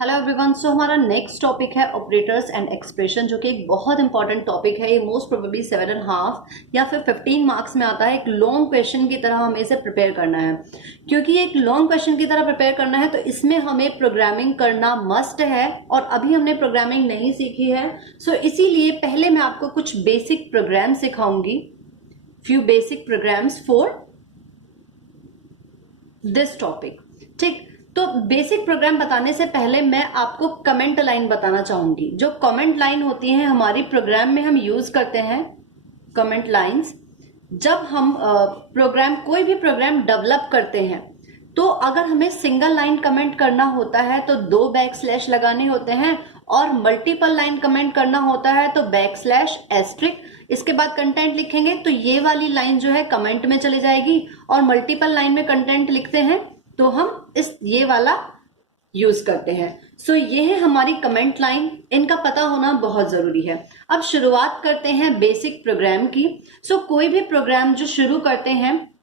Hello everyone. So हमारा next topic है operators and expression, जो कि एक बहुत इंपॉर्टेंट टॉपिक है। ये मोस्ट प्रोबेबली 7.5 या फिर 15 मार्क्स में आता है। एक लॉन्ग क्वेश्चन की तरह हमें इसे प्रिपेयर करना है। क्योंकि ये एक लॉन्ग क्वेश्चन की तरह प्रिपेयर करना है तो इसमें हमें प्रोग्रामिंग करना मस्ट है, और अभी हमने प्रोग्रामिंग नहीं सीखी है। सो इसीलिए पहले मैं आपको कुछ बेसिक प्रोग्राम सिखाऊंगी, few basic programs for this topic. ठीक, तो बेसिक प्रोग्राम बताने से पहले मैं आपको कमेंट लाइन बताना चाहूंगी। जो कमेंट लाइन होती है हमारी प्रोग्राम में हम यूज करते हैं कमेंट लाइंस। जब हम प्रोग्राम कोई भी प्रोग्राम डेवलप करते हैं तो अगर हमें सिंगल लाइन कमेंट करना होता है तो 2 बैकस्लैश लगाने होते हैं, और मल्टीपल लाइन कमेंट करना होता है तो बैकस्लैश एस्ट्रिक। इसके बाद कंटेंट लिखेंगे तो ये वाली लाइन जो है कमेंट में चली जाएगी, और मल्टीपल लाइन में कंटेंट लिखते हैं तो हम ये वाला यूज करते हैं। सो ये है हमारी कमेंट लाइन, इनका पता होना बहुत जरूरी है। अब शुरुआत करते हैं बेसिक प्रोग्राम की। सो कोई भी प्रोग्राम जो शुरू करते हैं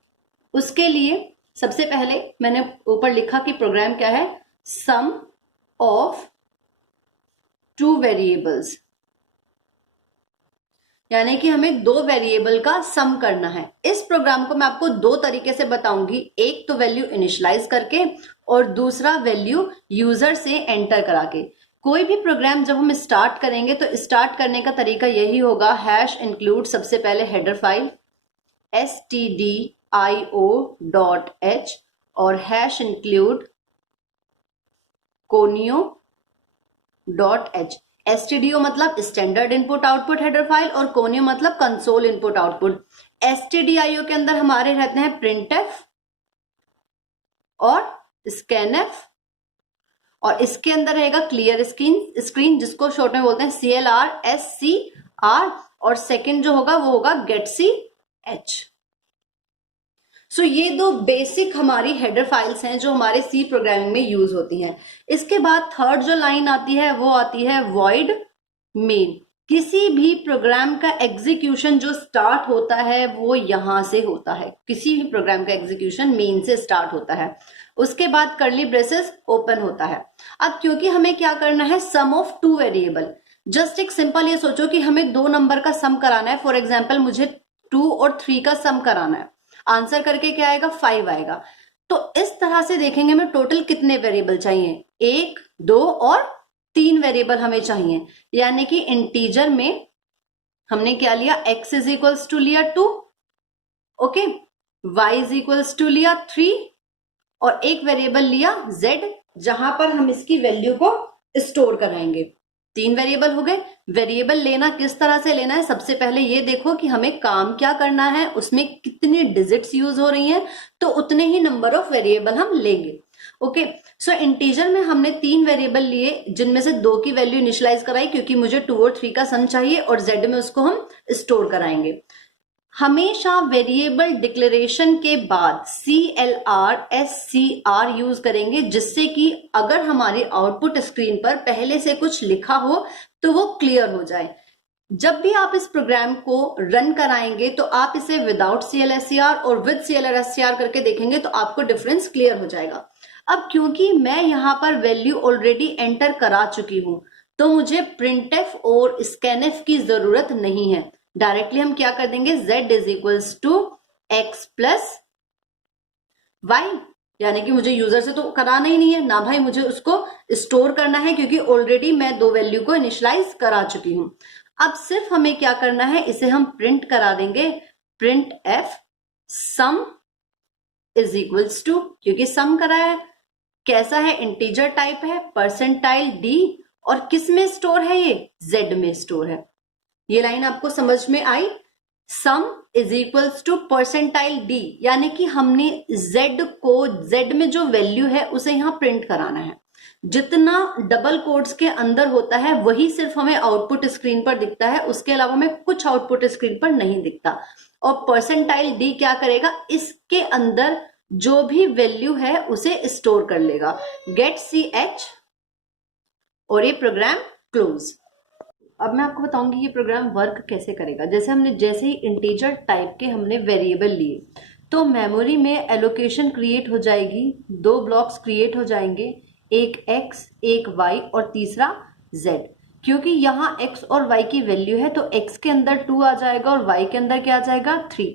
उसके लिए सबसे पहले मैंने ऊपर लिखा कि प्रोग्राम क्या है, सम ऑफ 2 वेरिएबल्स, यानी कि हमें 2 वेरिएबल का सम करना है। इस प्रोग्राम को मैं आपको 2 तरीके से बताऊंगी, एक तो वैल्यू इनिशियलाइज करके और दूसरा वैल्यू यूजर से एंटर करा के। कोई भी प्रोग्राम जब हम स्टार्ट करेंगे तो स्टार्ट करने का तरीका यही होगा, हैश इंक्लूड सबसे पहले हेडर फाइल stdio.h और हैश इंक्लूड conio.h। stdio मतलब standard input output header file, और conio मतलब कंसोल इनपुट आउटपुट। stdio के अंदर हमारे रहते हैं printf और scanf, और इसके अंदर रहेगा क्लियर स्क्रीन जिसको शॉर्ट में बोलते हैं CLR, और सेकंड जो होगा वो होगा getch। सो ये 2 बेसिक हमारी हेडर फाइल्स हैं जो हमारे सी प्रोग्रामिंग में यूज होती हैं। इसके बाद थर्ड जो लाइन आती है वो आती है void main। किसी भी प्रोग्राम का एग्जीक्यूशन जो स्टार्ट होता है वो यहां से होता है, किसी भी प्रोग्राम का एग्जीक्यूशन मेन से स्टार्ट होता है। उसके बाद कर्ली ब्रेसेस ओपन होता है। अब क्योंकि हमें क्या करना है, सम ऑफ 2 वेरिएबल, जस्ट एक सिंपल ये सोचो कि हमें 2 नंबर का सम कराना है। फॉर एग्जाम्पल मुझे 2 और 3 का सम कराना है, आंसर करके क्या आएगा, 5 आएगा। तो इस तरह से देखेंगे हमें टोटल कितने वेरिएबल चाहिए, 1, 2 और 3 वेरिएबल हमें चाहिए। यानी कि इंटीजर में हमने क्या लिया, x इज इक्वल्स टू लिया 2, okay, y is equals to लिया 3, और एक वेरिएबल लिया z, जहां पर हम इसकी वैल्यू को स्टोर कराएंगे। 3 वेरिएबल हो गए। वेरिएबल लेना किस तरह से लेना है, सबसे पहले ये देखो कि हमें काम क्या करना है, उसमें कितनी डिजिट्स यूज हो रही हैं, तो उतने ही नंबर ऑफ वेरिएबल हम लेंगे। ओके, सो इंटीजर में हमने 3 वेरिएबल लिए, जिनमें से 2 की वैल्यू इनिशियलाइज कराई क्योंकि मुझे 2 और 3 का सम चाहिए, और z में उसको हम स्टोर कराएंगे। हमेशा वेरिएबल डिक्लेरेशन के बाद CLR SCR यूज करेंगे, जिससे कि अगर हमारी आउटपुट स्क्रीन पर पहले से कुछ लिखा हो तो वो क्लियर हो जाए। जब भी आप इस प्रोग्राम को रन कराएंगे तो आप इसे विदाउट CLSCR और विद CLSCR करके देखेंगे तो आपको डिफरेंस क्लियर हो जाएगा। अब क्योंकि मैं यहां पर वैल्यू ऑलरेडी एंटर करा चुकी हूं तो मुझे printf और scanf की जरूरत नहीं है। डायरेक्टली हम क्या कर देंगे, z is equals to x plus Y, यानी कि मुझे यूजर से तो कराना ही नहीं है ना भाई, मुझे उसको स्टोर करना है क्योंकि ऑलरेडी मैं 2 वैल्यू को इनिशियलाइज करा चुकी हूं। अब सिर्फ हमें क्या करना है, इसे हम प्रिंट करा देंगे, print f sum is equals to, क्योंकि सम करा है, कैसा है, इंटीजर टाइप है, परसेंटाइल d, और किस में स्टोर है, ये z में स्टोर है। ये लाइन आपको समझ में आई, sum is equals to percentile d, यानी कि हमने z को, z में जो वैल्यू है उसे यहां प्रिंट कराना है। जितना डबल कोट्स के अंदर होता है वही सिर्फ हमें आउटपुट स्क्रीन पर दिखता है, उसके अलावा हमें कुछ आउटपुट स्क्रीन पर नहीं दिखता। और परसेंटाइल d क्या करेगा, इसके अंदर जो भी वैल्यू है उसे स्टोर कर लेगा, गेट ch, और ये प्रोग्राम क्लोज। अब मैं आपको बताऊंगी ये प्रोग्राम वर्क कैसे करेगा। जैसे ही इंटीजर टाइप के हमने वेरिएबल लिए तो मेमोरी में एलोकेशन क्रिएट हो जाएगी, 2 ब्लॉक्स क्रिएट हो जाएंगे, एक x, एक y और तीसरा z। क्योंकि यहाँ x और y की वैल्यू है तो x के अंदर 2 आ जाएगा और y के अंदर क्या आ जाएगा 3।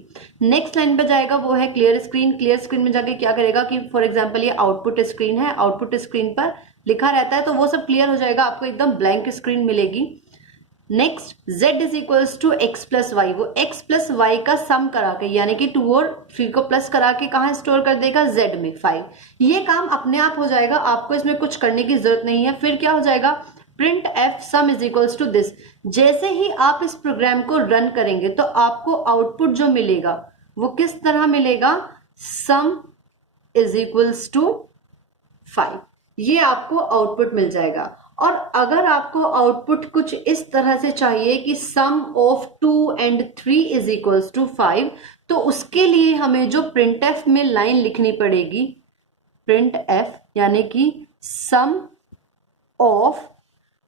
नेक्स्ट लाइन पे जाएगा वो है क्लियर स्क्रीन। क्लियर स्क्रीन में जाके क्या करेगा कि फॉर एग्जांपल ये आउटपुट स्क्रीन है, आउटपुट स्क्रीन पर लिखा रहता है तो वो सब क्लियर हो जाएगा, आपको एकदम ब्लैंक स्क्रीन मिलेगी। Next z is equals to x plus Y, वो x प्लस वाई का सम करा के यानी कि 2 और 3 को प्लस करा के कहाँ स्टोर कर देगा z में 5। ये काम अपने आप हो जाएगा, आपको इसमें कुछ करने की जरूरत नहीं है। फिर क्या हो जाएगा, print F sum is equals to this. जैसे ही आप इस प्रोग्राम को रन करेंगे तो आपको आउटपुट जो मिलेगा वो किस तरह मिलेगा, सम इज इक्वल्स टू 5, ये आपको आउटपुट मिल जाएगा। और अगर आपको आउटपुट कुछ इस तरह से चाहिए कि sum of 2 and 3 is equals to 5, तो उसके लिए हमें जो प्रिंट एफ में लाइन लिखनी पड़ेगी, प्रिंट एफ यानी कि sum of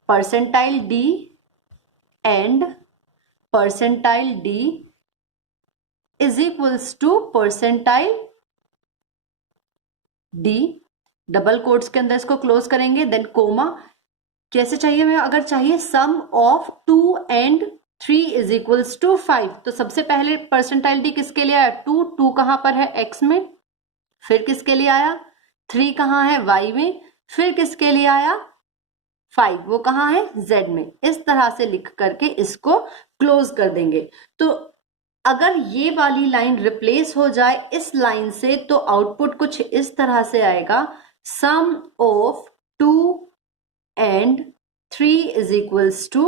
percentile d and percentile d is equals to percentile d, double quotes के अंदर इसको क्लोज करेंगे, देन कोमा। कैसे चाहिए हमें, अगर चाहिए sum of 2 and 3 is equals to 5, तो सबसे पहले परसेंटाइल डी किसके लिए आया 2, 2 कहां पर है x में, फिर किसके लिए आया 3 कहां है y में, फिर किसके लिए आया 5, वो कहां है z में। इस तरह से लिख करके इसको क्लोज कर देंगे। तो अगर ये वाली लाइन रिप्लेस हो जाए इस लाइन से तो आउटपुट कुछ इस तरह से आएगा, sum of 2 and 3 is equals to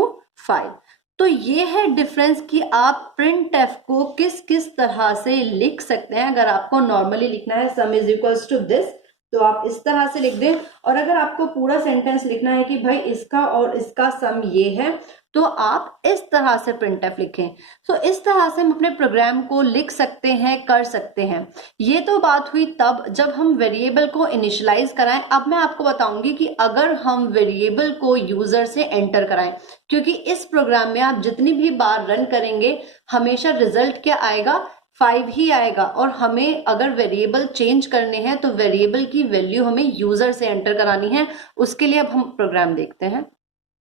5। तो ये है डिफरेंस कि आप प्रिंट एफ को किस किस तरह से लिख सकते हैं। अगर आपको नॉर्मली लिखना है sum is equals to this तो आप इस तरह से लिख दें, और अगर आपको पूरा सेंटेंस लिखना है कि भाई इसका और इसका सम ये है तो आप इस तरह से प्रिंट एफ लिखें। तो इस तरह से हम अपने प्रोग्राम को लिख सकते हैं, कर सकते हैं। ये तो बात हुई तब जब हम वेरिएबल को इनिशियलाइज कराएं। अब मैं आपको बताऊंगी कि अगर हम वेरिएबल को यूजर से एंटर कराएं, क्योंकि इस प्रोग्राम में आप जितनी भी बार रन करेंगे हमेशा रिजल्ट क्या आएगा 5 ही आएगा। और हमें अगर वेरिएबल चेंज करने हैं तो वेरिएबल की वैल्यू हमें यूजर से एंटर करानी है। उसके लिए अब हम प्रोग्राम देखते हैं।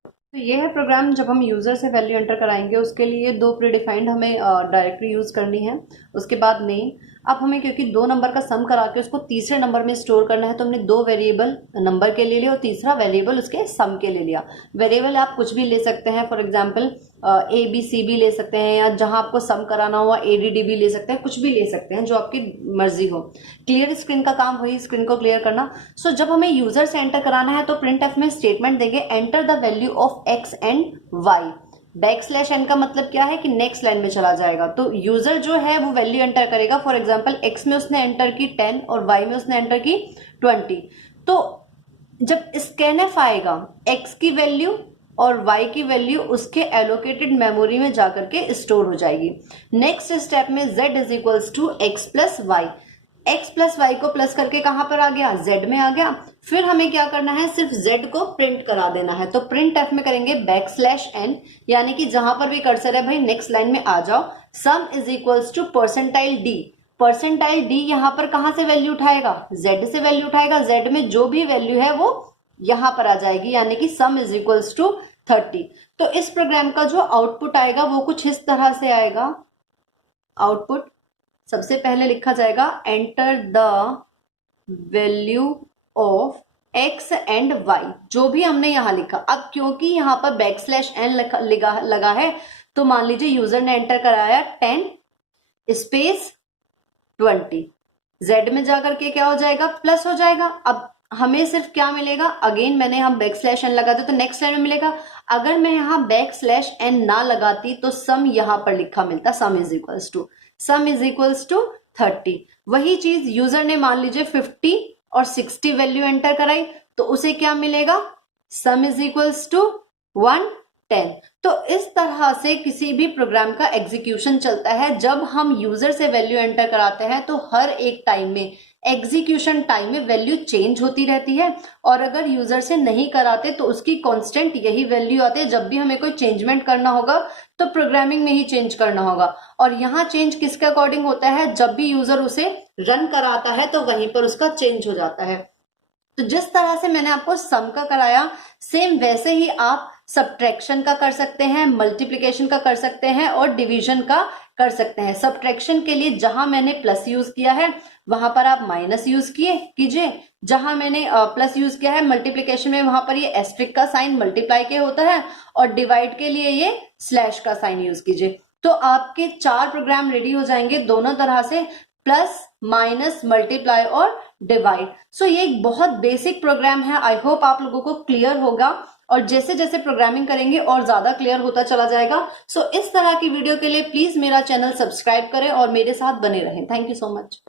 तो ये है प्रोग्राम, जब हम यूजर से वैल्यू एंटर कराएंगे उसके लिए 2 प्रीडिफाइंड हमें डायरेक्टरी यूज करनी है, उसके बाद नेम। अब हमें क्योंकि 2 नंबर का सम करा के उसको तीसरे नंबर में स्टोर करना है तो हमने 2 वेरिएबल नंबर के ले लिया और तीसरा वेरिएबल उसके सम के ले लिया। वेरिएबल आप कुछ भी ले सकते हैं, for example A B C भी ले सकते हैं, या जहां आपको सम कराना हुआ ADD भी ले सकते हैं, कुछ भी ले सकते हैं जो आपकी मर्जी हो। क्लियर स्क्रीन का काम वही स्क्रीन को क्लियर करना। सो जब हमें यूजर से एंटर कराना है तो प्रिंट एफ में स्टेटमेंट देंगे enter the value of X and Y. Backslash n का मतलब क्या है कि नेक्स्ट लाइन में चला जाएगा। तो यूजर जो है वो वैल्यू एंटर करेगा, फॉर एग्जांपल x में उसने एंटर की 10 और y में उसने एंटर की 20। तो जब स्कैनएफ आएगा x की वैल्यू और y की वैल्यू उसके एलोकेटेड मेमोरी में जाकर के स्टोर हो जाएगी। नेक्स्ट स्टेप में z is equals to x plus y, x plus y को प्लस करके कहां पर आ गया z में आ गया। फिर हमें क्या करना है, सिर्फ z को प्रिंट करा देना है। तो प्रिंट एफ में करेंगे बैकस्लैश n, यानी कि जहां पर भी कर्सर है भाई नेक्स्ट लाइन में आ जाओ। सम is equals to percentile D, percentile D यहां पर कहां से वैल्यू उठाएगा z से वैल्यू उठाएगा, z में जो भी वैल्यू है वो यहां पर आ जाएगी, यानी कि सम इज इक्वल्स टू 30। तो इस प्रोग्राम का जो आउटपुट आएगा वो कुछ इस तरह से आएगा। आउटपुट सबसे पहले लिखा जाएगा enter the value of x and y, जो भी हमने यहां लिखा। अब क्योंकि यहां पर बैकस्लैश n लगा है तो मान लीजिए यूजर ने एंटर कराया 10 स्पेस 20, z में जाकर के क्या हो जाएगा प्लस हो जाएगा। अब हमें सिर्फ क्या मिलेगा, अगेन मैंने यहाँ बैकस्लैश n लगा दिया तो नेक्स्ट लाइन में मिलेगा। अगर मैं यहाँ बैकस्लैश n ना लगाती तो सम यहां पर लिखा मिलता, सम इज इक्वल्स टू 30। वही चीज यूजर ने मान लीजिए 50 और 60 वैल्यू एंटर कराई तो उसे क्या मिलेगा, सम इज इक्वल्स टू 110। तो इस तरह से किसी भी प्रोग्राम का एग्जीक्यूशन चलता है। जब हम यूजर से वैल्यू एंटर कराते हैं तो हर एक टाइम में एग्जीक्यूशन टाइम में वैल्यू चेंज होती रहती है, और अगर यूजर से नहीं कराते तो उसकी कांस्टेंट यही वैल्यू आती है। जब भी हमें कोई चेंजमेंट करना होगा तो प्रोग्रामिंग में ही चेंज करना होगा, और यहाँ चेंज किसके अकॉर्डिंग होता है, जब भी यूजर उसे रन कराता है तो वहीं पर उसका चेंज हो जाता है। तो जिस तरह से मैंने आपको सम का कराया, सेम वैसे ही आप सब्ट्रैक्शन का कर सकते हैं, मल्टीप्लिकेशन का कर सकते हैं और डिवीजन का कर सकते हैं। सब्ट्रैक्शन के लिए जहां मैंने प्लस यूज किया है वहां पर आप माइनस यूज कीजिए, जहां मैंने प्लस यूज किया है मल्टीप्लिकेशन में वहां पर ये एस्ट्रिक का साइन मल्टीप्लाई के होता है, और डिवाइड के लिए ये स्लैश का साइन यूज कीजिए। तो आपके 4 प्रोग्राम रेडी हो जाएंगे दोनों तरह से, प्लस, माइनस, मल्टीप्लाई और डिवाइड। सो ये एक बहुत बेसिक प्रोग्राम है। आई होप आप लोगों को क्लियर होगा, और जैसे जैसे प्रोग्रामिंग करेंगे और ज्यादा क्लियर होता चला जाएगा। सो इस तरह की वीडियो के लिए प्लीज मेरा चैनल सब्सक्राइब करें और मेरे साथ बने रहें। Thank you so much.